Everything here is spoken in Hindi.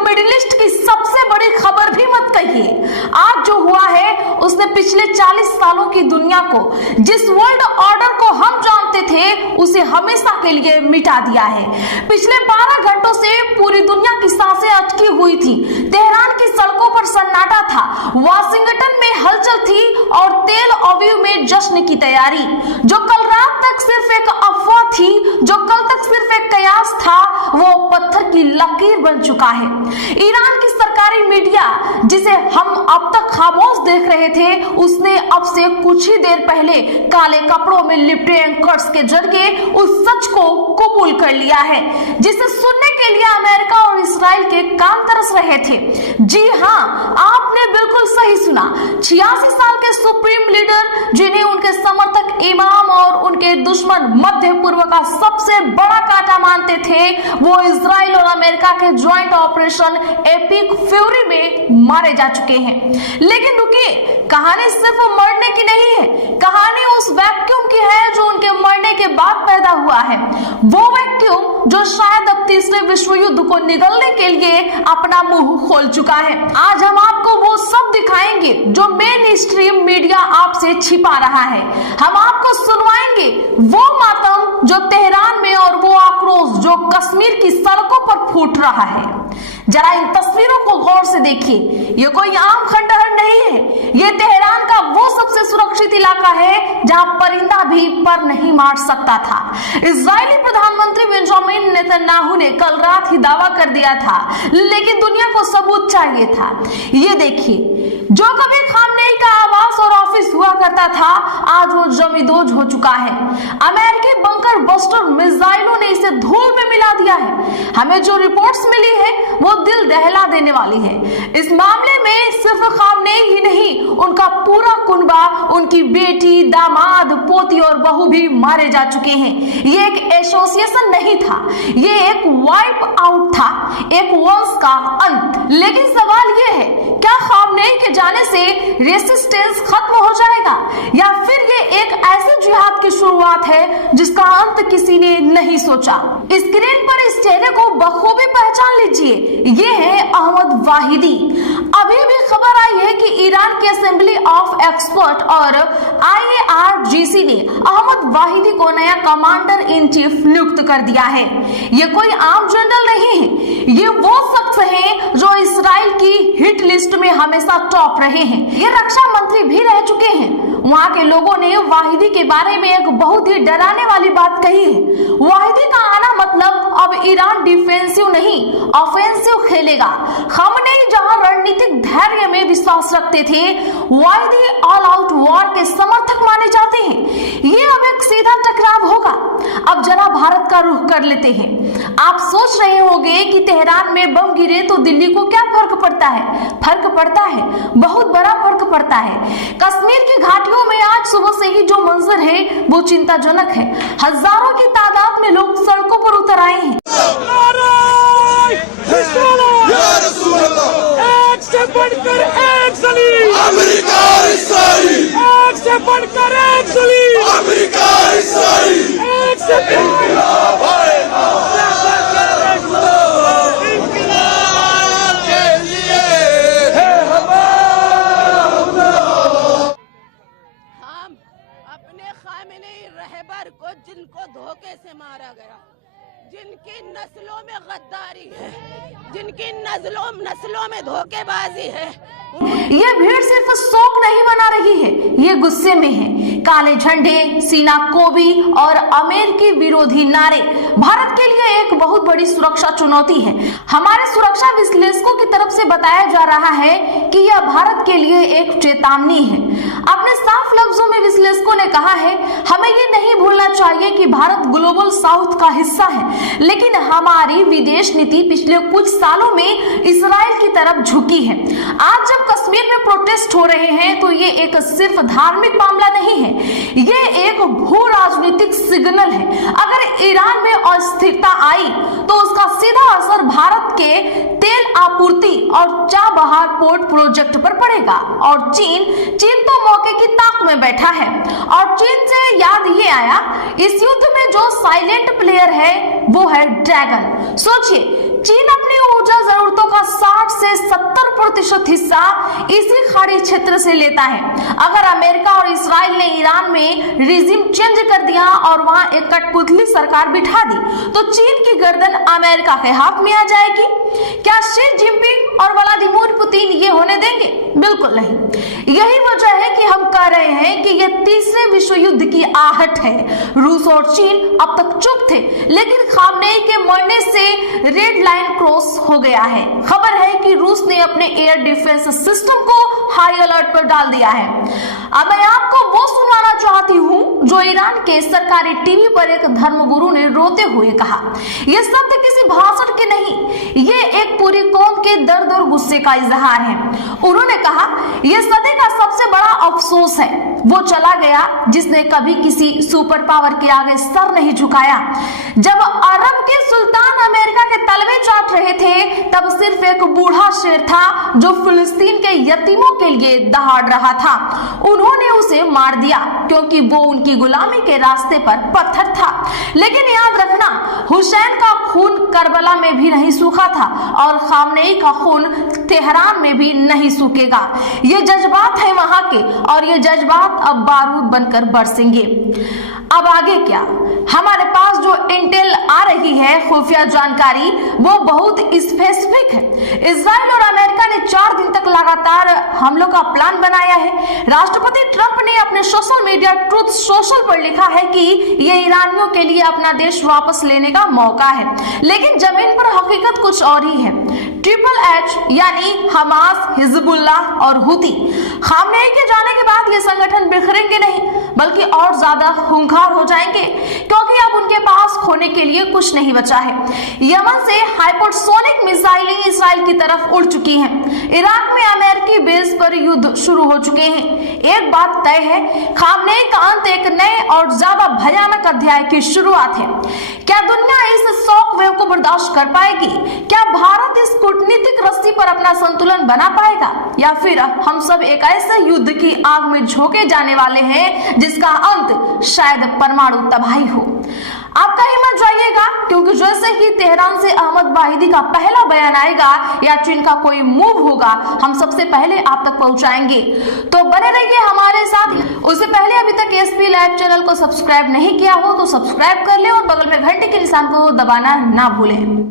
मिडिल ईस्ट की सबसे बड़ी खबर भी मत कहिए। आज जो हुआ है उसने पिछले 40 सालों की दुनिया को, जिस वर्ल्ड ऑर्डर को हम जानते थे, उसे हमेशा के लिए मिटा दिया है। पिछले 12 घंटों से पूरी दुनिया की सांसें अटकी हुई थी। तेहरान की सड़कों पर सन्नाटा था, वाशिंगटन में हलचल थी और तेल अवीव में जश्न की तैयारी। जो कल रात तक सिर्फ एक अफवाह थी, जो कल तक सिर्फ एक कयास था, वो पत्थर की लकीर बन चुका है। ईरान की सरकारी मीडिया, जिसे हम अब तक खामोश देख रहे थे, उसने अब से कुछ ही देर पहले काले कपड़ों में लिपटे एंकर्स के जरिए उस सच को कबूल कर लिया है, जिसे सुनने के लिए अमेरिका और इस्राइल के कान तरस रहे थे। जी हाँ, आपने बिल्कुल सही सुना। 86 साल के सुप्रीम लीडर, जिन्हें उनके समर्थक इमाम और उनके दुश्मन मध्य पूर्व का सबसे बड़ा कांटा मानते थे, वो इजराइल और अमेरिका के ज्वाइंट ऑपरेशन एपिक फ्यूरी में मारे जा चुके हैं। लेकिन रुकिए, कहानी सिर्फ मरने की नहीं है, कहानी उस वैक्यूम की है जो उनके मरने के बाद पैदा हुआ है। वो वैक्यूम जो शायद अब तीसरे विश्व युद्ध को निगलने के लिए अपना मुंह खोल चुका है। आज हम आपको वो सब दिखाएंगे जो मेन स्ट्रीम मीडिया आपसे छिपा रहा है। हम आपको सुनवाएंगे वो मातम जो तेहरान में और वो आक्रोश जो कश्मीर की सड़कों पर फूट रहा है। जरा इन तस्वीरों को गौर से देखिए। ये कोई आम खंडहर नहीं है, ये तेहरान का वो सबसे सुरक्षित इलाका है जहां परिंदा भी पर नहीं मार सकता था। इजरायली प्रधानमंत्री बेंजामिन नेतन्याहू ने कल रात ही दावा कर दिया था, लेकिन दुनिया को सबूत चाहिए था। ये देखिए, जो कभी खामनेई का आवास और ऑफिस हुआ करता था, आज वो जमींदोज हो चुका है। अमेरिकी बंकर बस्टर मिसाइलों ने इसे धूल में मिला दिया है। हमें जो रिपोर्ट्स मिली है वो दिल दहला देने वाली है। इस मामले में सिर्फ खामनेई ही नहीं, उनका पूरा कुनबा, उनकी बेटी, दामाद, पोती और बहू भी मारे जा चुके हैं। ये एक एसोसिएशन नहीं था, ये एक वाइप आउट था, एक वंश का अंत। लेकिन सवाल ये है, क्या खामनेई के जाने से रेसिस्टेंस खत्म हो जाएगा, या फिर ये एक ऐसे जिहाद की शुरुआत है जिसका अंत किसी ने नहीं सोचा। स्क्रीन पर इस चेहरे को बखूबी पहचान लीजिए, ये है अहमद वाहिदी। अभी भी खबर आई है कि ईरान की असेंबली ऑफ एक्सपर्ट और IARGC ने अहमद वाहिदी को नया कमांडर इन चीफ नियुक्त कर दिया है। ये कोई आम जनरल नहीं है, ये वो शख्स है जो इसराइल की हिट लिस्ट में हमेशा टॉप रहे हैं। ये रक्षा मंत्री भी रह चुके हैं। वहां के लोगों ने वाहिदी के बारे में एक बहुत ही डराने वाली बात कही है। वाहिदी का आना मतलब अब ईरान डिफेंसिव नहीं, ऑफेंसिव खेलेगा। खामनेई जहां रणनीतिक धैर्य में विश्वास रखते थे, वाहिदी ऑल आउट वॉर के समर्थक माने जाते हैं। ये अब एक सीधा टकराव होगा। अब जरा भारत का रुख कर लेते हैं। आप सोच रहे होंगे कि तेहरान में बम गिरे तो दिल्ली को क्या फर्क पड़ता है? फर्क पड़ता है, बहुत बड़ा फर्क पड़ता है। कश्मीर की घाटियों में आज सुबह से ही जो मंजर है वो चिंताजनक है। हजारों की तादाद में लोग सड़कों पर उतर आए हैं। एक से बढ़कर एक सलीम, अमेरिका इस्राइल, एक से बढ़कर एक सलीम, अमेरिका इस्राइल, एक से इनकलाब आएगा, इनकलाब के लिए है हम अपने खामेनेई रहबर को, जिनको धोखे से मारा गया, जिनकी नस्लों में गद्दारी है, जिनकी नस्लों में धोखेबाजी है। ये भीड़ सिर्फ शौक नहीं मना रही है, ये गुस्से में है। काले झंडे, सीना कोबी और अमेरिकी विरोधी नारे भारत के लिए एक बहुत बड़ी सुरक्षा चुनौती है। हमारे सुरक्षा विश्लेषकों की तरफ से बताया जा रहा है कि यह भारत के लिए एक चेतावनी है। अपने साफ लफ्जों में विश्लेषकों ने कहा है, हमें ये नहीं भूलना चाहिए कि भारत ग्लोबल साउथ का हिस्सा है, लेकिन हमारी विदेश नीति पिछले कुछ सालों में इस्राइल की तरफ झुकी है। आज जब कश्मीर में प्रोटेस्ट हो रहे हैं तो ये एक सिर्फ धार्मिक मामला नहीं है, ये एक भू राजनीतिक सिग्नल है। अगर ईरान में अस्थिरता आई तो उसका सीधा असर भारत के तेल आपूर्ति और चाबहार पोर्ट प्रोजेक्ट पर पड़ेगा। और चीन तो मौके की ताक में बैठा है। और चीन से याद ये आया, इस युद्ध में जो साइलेंट प्लेयर है वो है ड्रैगन। सोचिए, चीन अपनी ऊर्जा जरूरतों का 50% हिस्सा इसी खाड़ी क्षेत्र से लेता है। अगर अमेरिका और इस्राइल ने ईरान में रिजिम चेंज कर दिया और वहां एक कठपुतली सरकार बिठा दी तो चीन की गर्दन अमेरिका के हाथ में आ जाएगी। क्या शी जिनपिंग और व्लादिमीर पुतिन ये होने देंगे? बिल्कुल नहीं। यही वजह है कि हम कह रहे हैं कि यह तीसरे विश्व युद्ध की आहट है। रूस और चीन अब तक चुप थे, लेकिन खामनेई के मरने से रेड लाइन क्रॉस हो गया है। खबर है कि रूस ने अपने एयर डिफेंस सिस्टम को हाई अलर्ट पर डाल दिया है। अब मैं आपको वो सुनाना चाहती हूँ जो ईरान के सरकारी टीवी पर एक धर्मगुरु ने रोते हुए कहा। यह शब्द किसी भाषण के नहीं, ये एक पूरी कौम के दर्द और गुस्से का इजहार है। उन्होंने कहा, यह सदी का सबसे बड़ा अफसोस है, वो चला गया जिसने कभी किसी सुपर पावर के आगे सर नहीं झुकाया। जब अरब के सुल्तान अमेरिका के तलवे चाट रहे थे तब सिर्फ एक बूढ़ा शेर था जो फिलिस्तीन के यतीमों के लिए दहाड़ रहा था। उन्होंने उसे मार दिया क्योंकि वो उनकी गुलामी के रास्ते पर पत्थर था। लेकिन याद रखना, हुसैन का खून करबला में भी नहीं सूखा था और खामनेई का खून तेहरान में भी नहीं सूखेगा। ये जज्बात है वहां के और ये जज्बात अब बारूद बनकर बरसेंगे। अब आगे क्या? हमारे पास जो इंटेल आ रही है, खुफिया जानकारी, वो बहुत स्पेसिफिक है। इजराइल और अमेरिका ने 4 दिन तक लगातार हमलों का प्लान बनाया है। राष्ट्रपति ट्रंप ने अपने सोशल मीडिया ट्रुथ सोशल पर लिखा है कि ये ईरानियों के लिए अपना देश वापस लेने का मौका है, लेकिन जमीन पर हकीकत कुछ और ही है। ट्रिपल एच यानी हमास, हिजबुल्लाह और हुती, खामनेई के जाने के बाद ये संगठन बिखरेंगे नहीं बल्कि और ज्यादा खूंखार हो जाएंगे, क्योंकि अब उनके पास खोने के लिए कुछ नहीं बचा है। यमन से हाइपरसोनिक मिसाइलें इसराइल की तरफ उड़ चुकी हैं। इराक में अमेरिकी बेस पर युद्ध शुरू हो चुके हैं। एक बात तय है, खामनेई का अंत एक नए और ज्यादा भयानक अध्याय की शुरुआत है। क्या दुनिया इस शॉक वेव को बर्दाश्त कर पाएगी? क्या भारत इस कूटनीतिक रस्सी पर अपना संतुलन बना पाएगा, या फिर हम सब एक ऐसे युद्ध की आग में झोंके जाने वाले हैं जिसका अंत शायद परमाणु तबाही हो? आपका हिम्मत जाइएगा, क्योंकि जैसे ही तेहरान से अहमद वाहिदी का पहला बयान आएगा या चीन का कोई मूव होगा, हम सबसे पहले आप तक पहुंचाएंगे। तो बने रहिए हमारे साथ। उससे पहले अभी तक एसपी लाइव चैनल को सब्सक्राइब नहीं किया हो तो सब्सक्राइब कर ले और बगल में घंटे के निशान को दबाना ना भूलें।